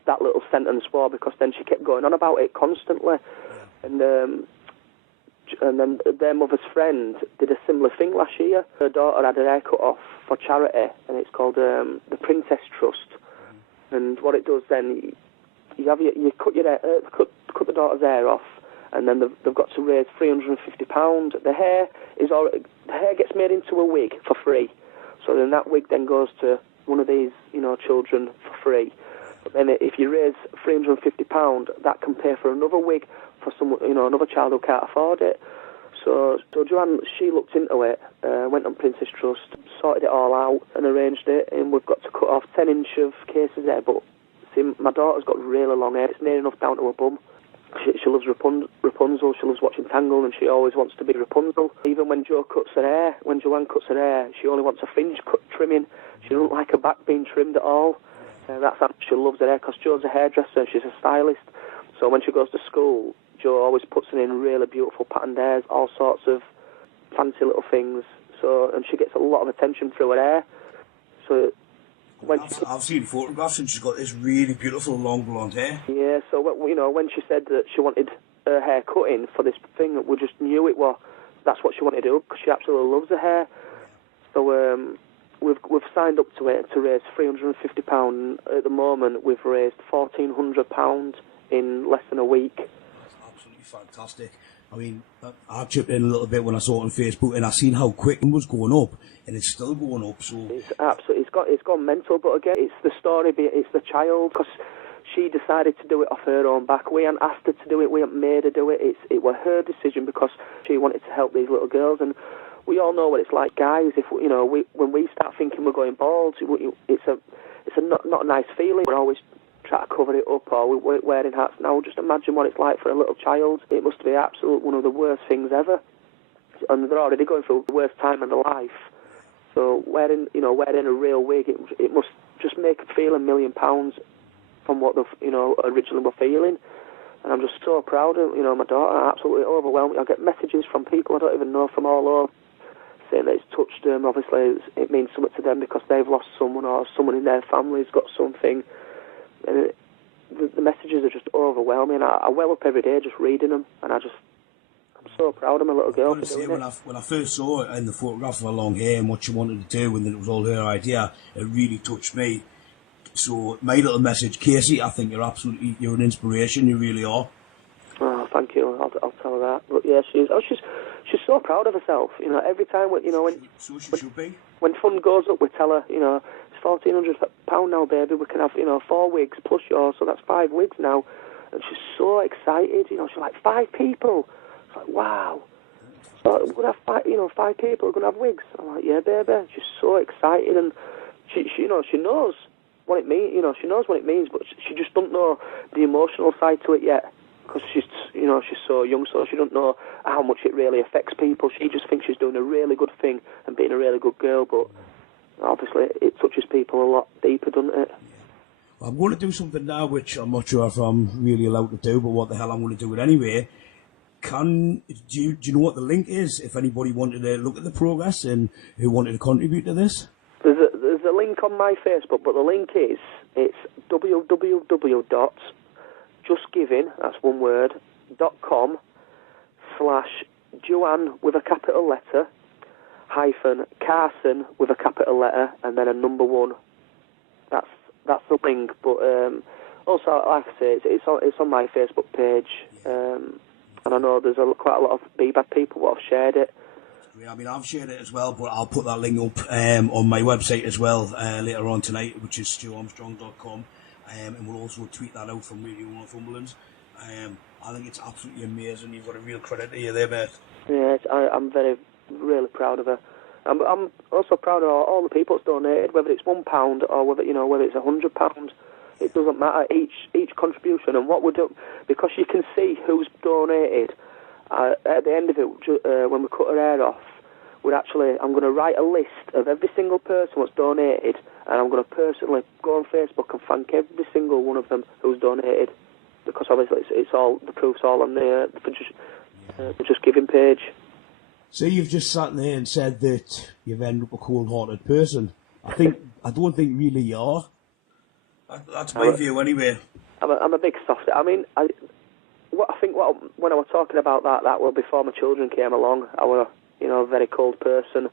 that little sentence was, because then she kept going on about it constantly. And then their mother's friend did a similar thing last year. Her daughter had her hair cut off for charity, and it's called the Princess Trust. And what it does then, you cut your hair, cut the daughter's hair off, and then they've got to raise £350. The hair gets made into a wig for free. So then that wig then goes to one of these, children for free. But then if you raise £350, that can pay for another wig for someone, another child who can't afford it. So Joanne, she looked into it, went on Princess Trust, sorted it all out and arranged it, and we've got to cut off 10 inch of Casey's hair. But see, my daughter's got really long hair. It's near enough down to her bum. She loves Rapunzel, she loves watching Tangled, and she always wants to be Rapunzel. Even when Joanne cuts her hair, she only wants a fringe trimming. She doesn't like her back being trimmed at all. That's how she loves her hair, because Jo's a hairdresser, she's a stylist. So when she goes to school, Jo always puts her in really beautiful patterned hairs, all sorts of fancy little things. And she gets a lot of attention through her hair. So I've seen photographs, and she's got this really beautiful long blonde hair. Yeah, so when she said that she wanted her hair cutting for this thing, we just knew that's what she wanted to do, because she absolutely loves her hair. So we've signed up to it to raise £350. At the moment, we've raised £1,400 in less than a week. That's absolutely fantastic. I mean, I chipped in a little bit when I saw it on Facebook, and I seen how quick it was going up, and it's still going up. So it's gone mental. But again, it's the story, it's the child, because she decided to do it off her own back. We hadn't asked her to do it, we hadn't made her do it. It was her decision, because she wanted to help these little girls. And we all know what it's like, guys. If when we start thinking we're going bald, it's not a nice feeling. We're always try to cover it up, or we're wearing hats. Now, just imagine what it's like for a little child. It must be absolute one of the worst things ever, and they're already going through the worst time in their life. So wearing a real wig, it must just make them feel £1 million from what they originally were feeling. And I'm just so proud of my daughter. Absolutely overwhelmed. I get messages from people I don't even know from all over, saying that it's touched them. Obviously, it means something to them because they've lost someone, or someone in their family's got something. And the messages are just overwhelming. I well up every day just reading them, and I'm so proud of my little girl for doing it. When I first saw it in the photograph of her long hair and what she wanted to do, and that it was all her idea, it really touched me. So my little message, Casey, I think you're an inspiration. You really are. Oh, thank you. I'll tell her that. But yeah, she's so proud of herself. Every time so she should be. When fund goes up, we tell her, it's £1,400 now, baby. We can have 4 wigs plus yours, so that's 5 wigs now. And she's so excited. She's like, 5 people. It's like, wow. So we're gonna have 5 people. We're gonna have wigs. I'm like, yeah, baby. She's so excited, and she knows what it means. She knows what it means, but she just doesn't know the emotional side to it yet, because she's so young, so she doesn't know how much it really affects people. She just thinks she's doing a really good thing and being a really good girl, but obviously it touches people a lot deeper, doesn't it? Well, I'm going to do something now which I'm not sure if I'm really allowed to do, but what the hell I'm going to do it anyway. Do you know what the link is, if anybody wanted to look at the progress and who wanted to contribute to this? There's a link on my Facebook, but the link it's www.justgiving, that's one word, .com/Joanne with a capital letter, -Carson with a capital letter, and then a number 1. That's the link. But Also, like I say, it's on my Facebook page, and I know there's quite a lot of Bbad people that have shared it. I mean, I've shared it as well, but I'll put that link up on my website as well later on tonight, which is stuarmstrong.com, and we'll also tweet that out from Radio Northumberland. I think it's absolutely amazing. You've got a real credit to you there, mate. Yeah, I'm really proud of her. I'm also proud of all the people that's donated, whether it's £1 or whether it's £100. It doesn't matter. Each contribution and what we do, because you can see who's donated. At the end of it, when we cut her hair off, I'm going to write a list of every single person that's donated, and I'm going to personally go on Facebook and thank every single one of them who's donated, because obviously it's all, the proof's all on the Just Giving page. So you've just sat there and said that you've ended up a cold-hearted person. I don't think really you are. That's my view anyway. I'm a big softy. I mean, when I was talking about that was before my children came along. I was, a very cold person.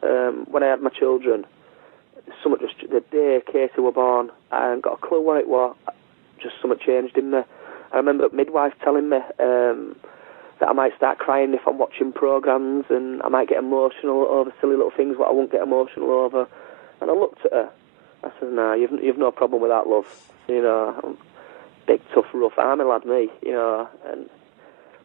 When I had my children, the day Katie were born, I hadn't got a clue what it was. Just something changed in me. I remember midwife telling me that I might start crying if I'm watching programmes, and I might get emotional over silly little things what I won't get emotional over. And I looked at her. I said, "Nah, you've no problem with that, love. I'm big, tough, rough army lad, me.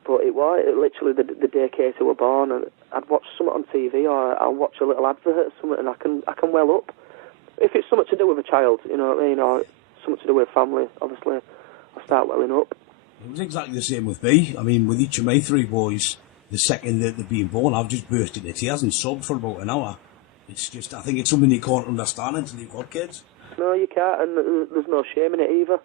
But it was literally the day Katie were born, and I'd watch something on TV, or I'll watch a little advert or something, and I can well up. If it's something to do with a child, you know what I mean, or something to do with a family, obviously, I start welling up." It was exactly the same with me. I mean, with each of my three boys, the second that they're being born, I've just burst into tears and sobbed for about an hour. It's just, I think it's something you can't understand until you've got kids. No, you can't, and there's no shame in it either.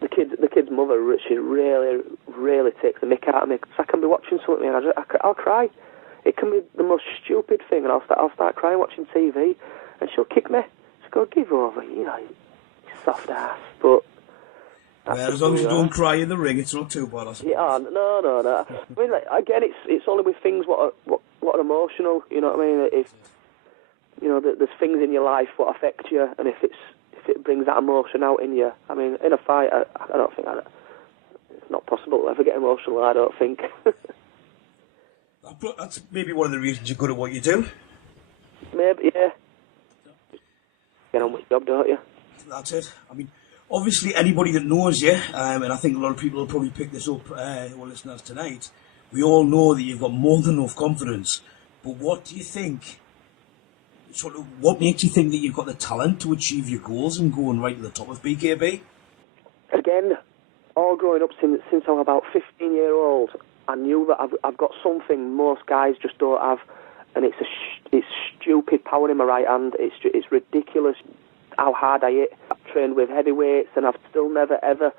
The kid's mother, she really takes the mick out of me. So I can be watching something and I'll cry. It can be the most stupid thing, and I'll start crying watching TV, and she'll kick me. She'll go, "Give over, you soft ass." But as long as you don't cry in the ring, it's not too bad, I suppose. Yeah, no. I mean, again, it's only with things what are emotional. You know what I mean? If there's things in your life what affect you, and if it brings that emotion out in you. I mean, in a fight, I don't think it's not possible to ever get emotional. I don't think. That's maybe one of the reasons you're good at what you do. Maybe, yeah. Get on with your job, don't you? That's it. I mean, obviously, anybody that knows you, and I think a lot of people will probably pick this up, who are listeners tonight, we all know that you've got more than enough confidence. But what do you think? What makes you think that you've got the talent to achieve your goals and going right to the top of BKB? Again, all growing up since I'm about 15 years old, I knew that I've got something most guys just don't have, and it's stupid power in my right hand. It's ridiculous how hard I hit. I've trained with heavyweights, and I've still never ever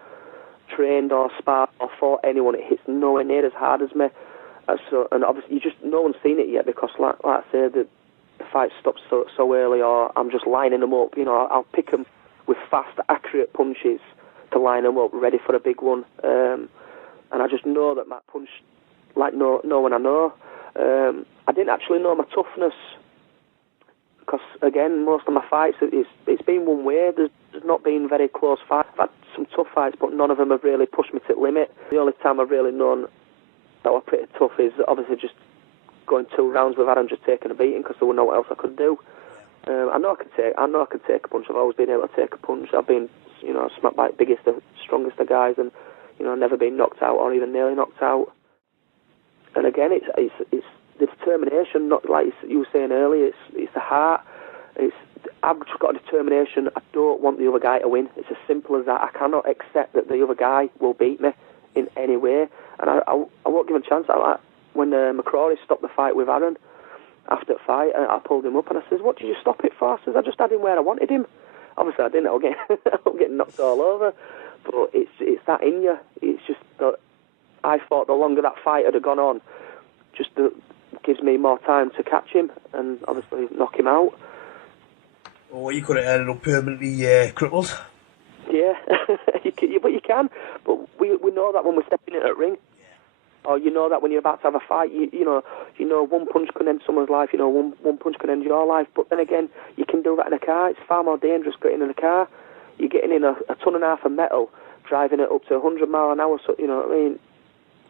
trained or sparred or fought anyone. It hits nowhere near as hard as me. And obviously, no one's seen it yet, because like I say, the fight stops so early, or I'm just lining them up. I'll pick them with fast, accurate punches to line them up, ready for a big one. And I just know that my punch, like no one I know. I didn't actually know my toughness, because again, most of my fights, it's been one way. There's not been very close fights. I've had some tough fights, but none of them have really pushed me to the limit. The only time I've really known that were pretty tough is obviously just going 2 rounds with Aaron, just taking a beating, because there was no what else I could do. I know I can take a punch. I've always been able to take a punch. I've been, smacked by the biggest, strongest of guys, and never been knocked out or even nearly knocked out. And again, it's the determination. Not like you were saying earlier. It's the heart. I've just got a determination. I don't want the other guy to win. It's as simple as that. I cannot accept that the other guy will beat me in any way, and I won't give him a chance. When McCrory stopped the fight with Aaron, after the fight, I pulled him up and I says, "What did you stop it for?" I says, "I just had him where I wanted him." Obviously, I didn't. I was getting knocked all over. But it's that in you. It's just that I thought the longer that fight had gone on, just gives me more time to catch him and obviously knock him out. Or you could have ended up permanently crippled. Yeah, but you can. But we know that when we're stepping in at ring. Or you know that when you're about to have a fight, you You know, one punch can end someone's life. You know, one punch can end your life. But then again, you can do that in a car. It's far more dangerous getting in a car. You're getting in a ton and a half of metal, driving it up to 100 mile an hour. So, you know what I mean?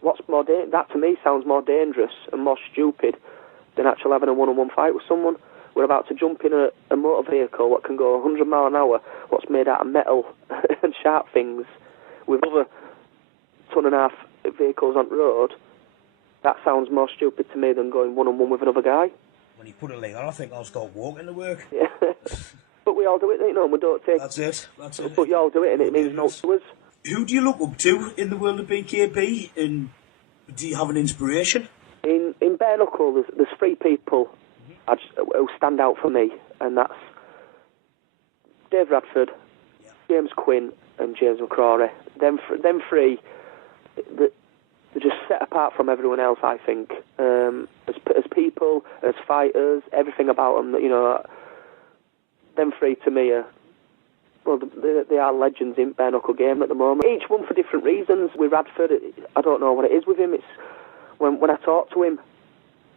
What's more that to me sounds more dangerous and more stupid than actually having a one-on-one fight with someone. We're about to jump in a motor vehicle that can go 100 mile an hour, what's made out of metal and sharp things, with other ton and a half vehicles on the road. That sounds more stupid to me than going one-on-one with another guy. When you put a leg on, I think I'll start walking to work. Yeah. But we all do it, you know, and we don't take... That's it. But you all do it, and it means no to us. Who do you look up to in the world of BKB, and do you have an inspiration? In bare knuckle, there's three people who stand out for me, and that's Dave Radford, James Quinn, and James McCrory. Them three, they're just set apart from everyone else, I think. As people, as fighters, everything about them, you know, them three to me are... Well, they are legends in bare knuckle game at the moment. Each one for different reasons. With Radford, I don't know what it is with him. It's when I talk to him,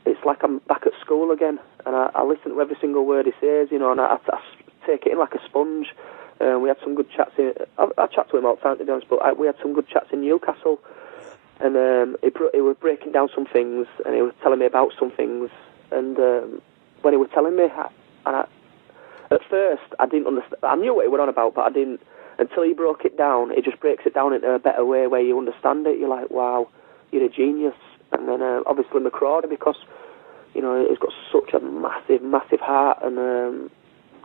it's like I'm back at school again, and I listen to every single word he says, you know, and I take it in like a sponge. We had some good chats. I chat to him all the time, to be honest, but we had some good chats in Newcastle, and he was breaking down some things, and he was telling me about some things, and when he was telling me, at first, I didn't understand. I knew what he went on about, but I didn't. Until he broke it down, he just breaks it down into a better way where you understand it. You're like, wow, you're a genius. And then, obviously, McCrory, because, you know, he's got such a massive, massive heart and,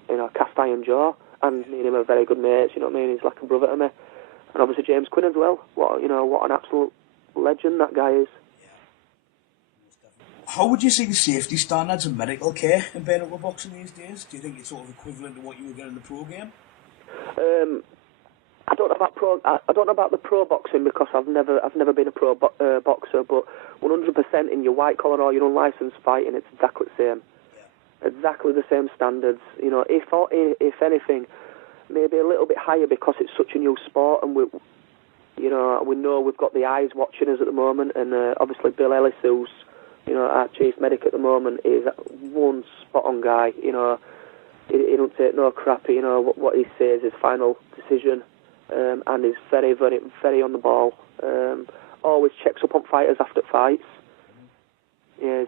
you know, cast iron jaw. And me and him are very good mates, you know what I mean? He's like a brother to me. And obviously, James Quinn as well. What an absolute legend that guy is. How would you see the safety standards and medical care in bare knuckle boxing these days? Do you think it's sort of equivalent to what you were getting in the pro game? I don't know about the pro boxing because I've never been a pro boxer, but 100% in your white collar or your unlicensed fighting, it's exactly the same. Yeah. Exactly the same standards. You know, if anything, maybe a little bit higher because it's such a new sport, and we know we've got the eyes watching us at the moment, and obviously Bill Ellis, who's, you know, our chief medic at the moment, is one spot-on guy. You know, he don't take no crap. You know, what he says is final decision, and he's very, very, very on the ball. Always checks up on fighters after fights. Yeah,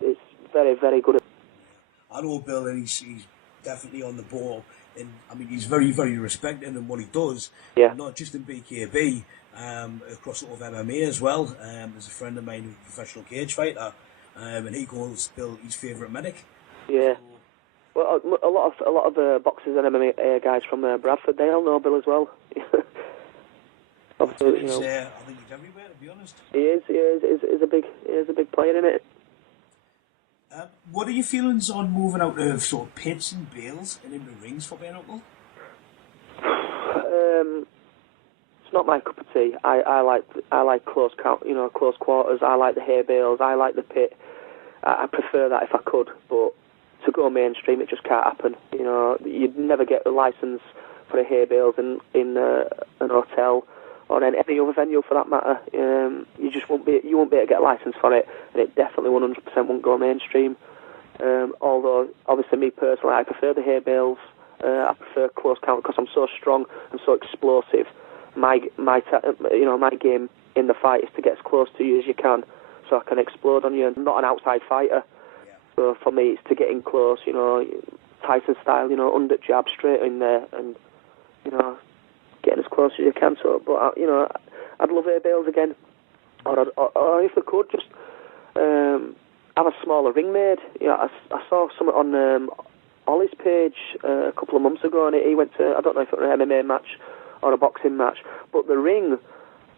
it's very, very good. I know Bill, and he's definitely on the ball. And I mean, he's very, very respected in what he does. Yeah. Not just in BKB. Across sort of MMA as well. There's a friend of mine who's a professional cage fighter, and he calls Bill his favourite medic. Yeah. Well, a lot of boxers and MMA guys from Bradford, they all know Bill as well. Obviously, you know, I think he's everywhere, to be honest. He is a big player in it. What are your feelings on moving out of sort of pits and bales and into rings for bare knuckle? It's not my cup of tea. I like close quarters. I like the hay bales. I like the pit. I prefer that if I could, but to go mainstream, it just can't happen. You know, you'd never get a license for the hay bales in an hotel or in any other venue for that matter. You won't be able to get a license for it, and it definitely 100% won't go mainstream. Although, obviously, me personally, I prefer the hay bales. I prefer close count because I'm so strong and so explosive. My game in the fight is to get as close to you as you can, so I can explode on you. I'm not an outside fighter, so for me it's to get in close. You know, Tyson style. You know, under jab straight in there, and you know, getting as close as you can. So, but you know, I'd love air bales again, or if I could just have a smaller ring made. You know, I saw something on Ollie's page a couple of months ago, and he went to, I don't know if it was an MMA match or a boxing match, but the ring,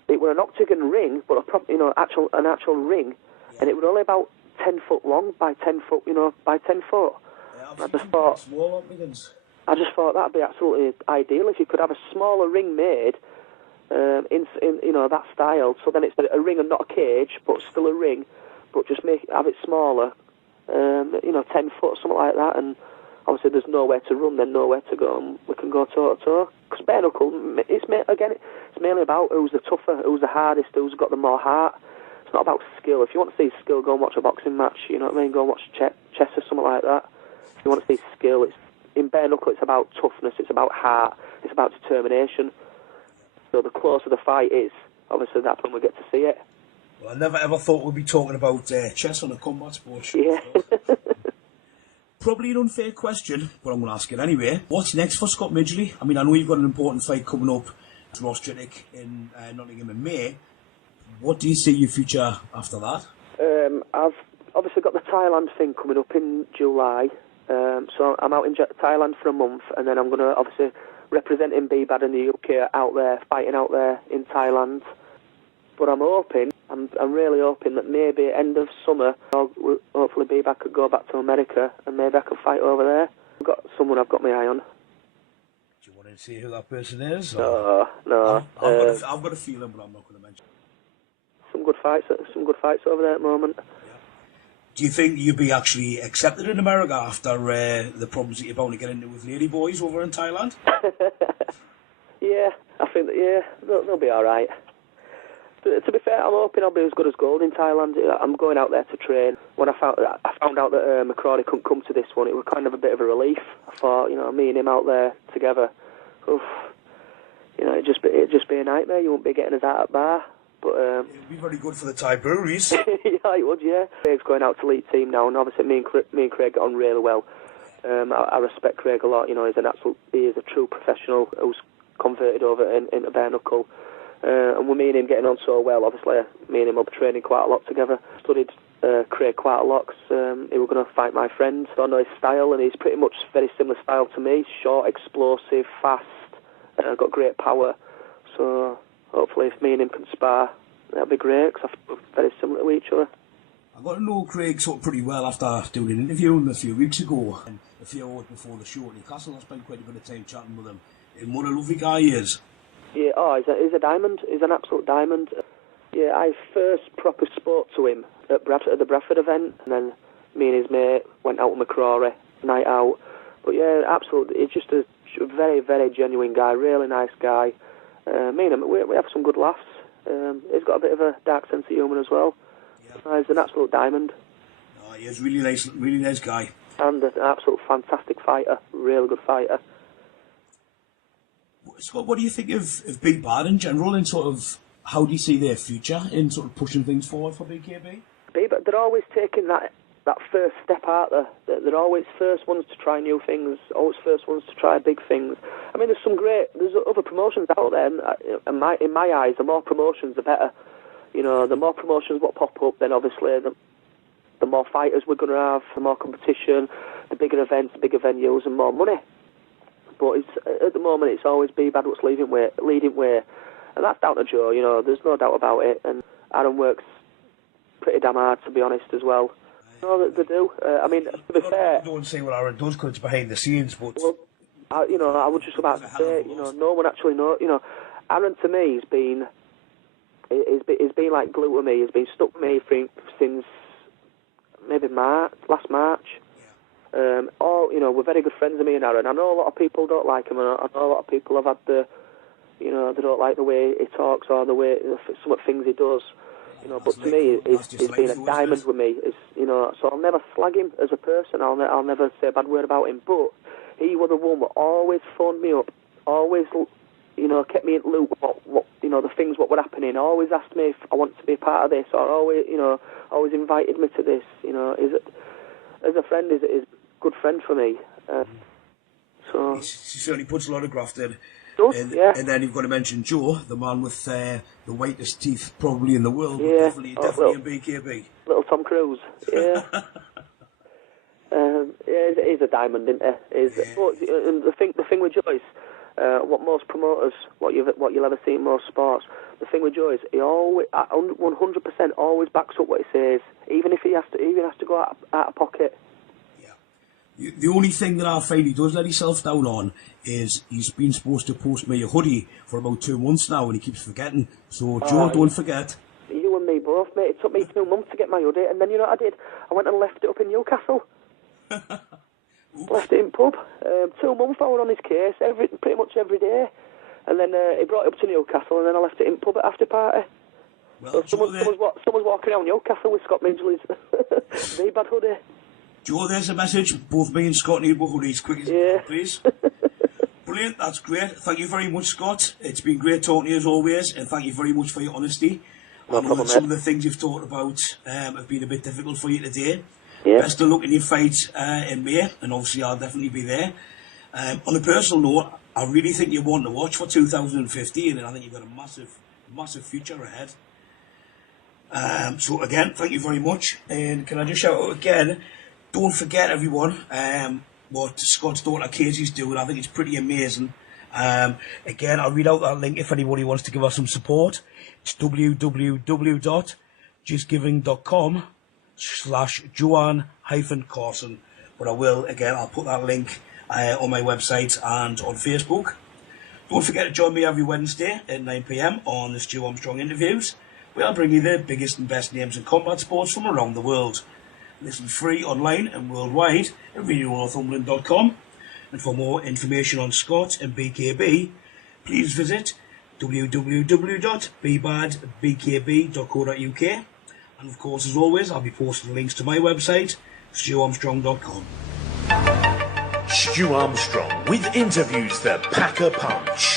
it was an octagon ring, but an actual ring, and it was only about 10 foot long by 10 foot, by 10 foot. Yeah, I just thought that'd be absolutely ideal if you could have a smaller ring made in that style. So then it's a ring and not a cage, but still a ring, but just have it smaller, 10 foot, something like that, and obviously there's nowhere to run, then nowhere to go, and we can go toe-to-toe. Because bare knuckle, it's mainly about who's the tougher, who's the hardest, who's got the more heart. It's not about skill. If you want to see skill, go and watch a boxing match. You know what I mean? Go and watch chess or something like that. If you want to see skill, it's in bare knuckle. It's about toughness. It's about heart. It's about determination. So the closer the fight is, obviously that's when we get to see it. Well, I never ever thought we'd be talking about chess on a combat sport show. Yeah. Probably an unfair question, but I'm going to ask it anyway. What's next for Scott Midgley? I mean, I know you've got an important fight coming up to Ross Chittick in Nottingham in May. What do you see your future after that? I've obviously got the Thailand thing coming up in July. So I'm out in Thailand for a month, and then I'm going to obviously representing Bbad in the UK out there, fighting out there in Thailand. But I'm really hoping that maybe end of summer, hopefully Bbad could go back to America and maybe I could fight over there. I've got someone I've got my eye on. Do you want to see who that person is? No. I've got a feeling, but I'm not going to mention. Some good fights over there at the moment. Do you think you'd be actually accepted in America after the problems that you're bound to get into with lady boys over in Thailand? Yeah, I think that, they'll be all right. To be fair, I'm hoping I'll be as good as gold in Thailand. I'm going out there to train. When I found out that McCrawley couldn't come to this one, it was kind of a bit of a relief. I thought, me and him out there together, it'd just be a nightmare. You won't be getting us out at bar. But it'd be very good for the Thai breweries. Yeah, it would. Yeah, Craig's going out to lead team now, and obviously me and Craig get on really well. I respect Craig a lot. He is a true professional who's converted over into bare knuckle. And with me and him getting on so well, obviously me and him will be training quite a lot together. Studied Craig quite a lot because he was going to fight my friend. So I know his style, and he's pretty much very similar style to me. Short, explosive, fast, got great power. So hopefully if me and him can spar, that'll be great because we're very similar to each other. I got to know Craig sort of pretty well after doing an interview with him a few weeks ago. And a few hours before the show at Newcastle, I spent quite a bit of time chatting with him. And what a lovely guy he is. Yeah, he's a diamond. He's an absolute diamond. Yeah, I first proper spoke to him at the Bradford event, and then me and his mate went out with McCrawley, night out. But yeah, absolutely, he's just a very, very genuine guy, really nice guy. Me and him, we have some good laughs. He's got a bit of a dark sense of humour as well. Yeah. He's an absolute diamond. Oh, he is really nice guy. And an absolute fantastic fighter, really good fighter. So what do you think of Bbad in general, and sort of how do you see their future in sort of pushing things forward for BKB? Bbad, they're always taking that first step out there. They're always first ones to try new things, always first ones to try big things. I mean, there's other promotions out there, and in my eyes, the more promotions, the better. The more promotions what pop up, then obviously the more fighters we're going to have, the more competition, the bigger events, the bigger venues, and more money. But at the moment, it's always Bbad what's leading way, and that's down to Joe. There's no doubt about it. And Aaron works pretty damn hard, to be honest, as well. They do. I mean, to be fair, don't say what Aaron does because it's behind the scenes, but well, I was just about to say, no one actually knows. Aaron to me has been like glue to me. He's been stuck with me since maybe last March. We're very good friends of me and Aaron. I know a lot of people don't like him, and I know a lot of people have had they don't like the way he talks or the way some of the things he does. But to me, he's been a diamond with me. So I'll never slag him as a person. I'll never say a bad word about him. But he was the one that always phoned me up, always, kept me in loop. What the things what were happening. Always asked me if I wanted to be a part of this, or always invited me to this. As a friend, is a good friend for me. So he certainly puts a lot of graft in. And then you've got to mention Joe, the man with the whitest teeth probably in the world. Yeah, definitely in BKB. Little Tom Cruise. Yeah. He's a diamond, isn't he? And the thing with Joe is, what most promoters, what you'll ever see in most sports, the thing with Joe is he always, 100% always backs up what he says, even if he has to go out of pocket. The only thing that I find he does let himself down on is he's been supposed to post me a hoodie for about 2 months now, and he keeps forgetting. So, Joe, don't forget. You and me both, mate. It took me 2 months to get my hoodie, and then you know what I did? I went and left it up in Newcastle. Left it in pub. 2 months I was on his case, pretty much every day. And then he brought it up to Newcastle, and then I left it in pub at after party. Well, someone's walking around Newcastle with Scott Midgley's Bbad hoodie. Joe, there's a message. Both me and Scott need hoodies, quick as you can, please. Brilliant, that's great. Thank you very much, Scott. It's been great talking to you as always, and thank you very much for your honesty. No problem, some of the things you've talked about have been a bit difficult for you today. Yeah. Best of luck in your fight in May, and obviously I'll definitely be there. On a personal note, I really think you're one to watch for 2015, and I think you've got a massive future ahead. So again, thank you very much. And can I just shout out again, don't forget everyone, what Scott's daughter Casey's doing. I think it's pretty amazing. Again, I'll read out that link if anybody wants to give us some support. It's www.justgiving.com/Joanne-Carson. But I'll put that link on my website and on Facebook. Don't forget to join me every Wednesday at 9 PM on the Stu Armstrong interviews, where I'll bring you the biggest and best names in combat sports from around the world. Listen free online and worldwide at RadioNorthumberland.com. And for more information on Scott and BKB, please visit www.bbadbkb.co.uk. And of course, as always, I'll be posting links to my website, StuArmstrong.com. Stu Armstrong with interviews that pack a punch.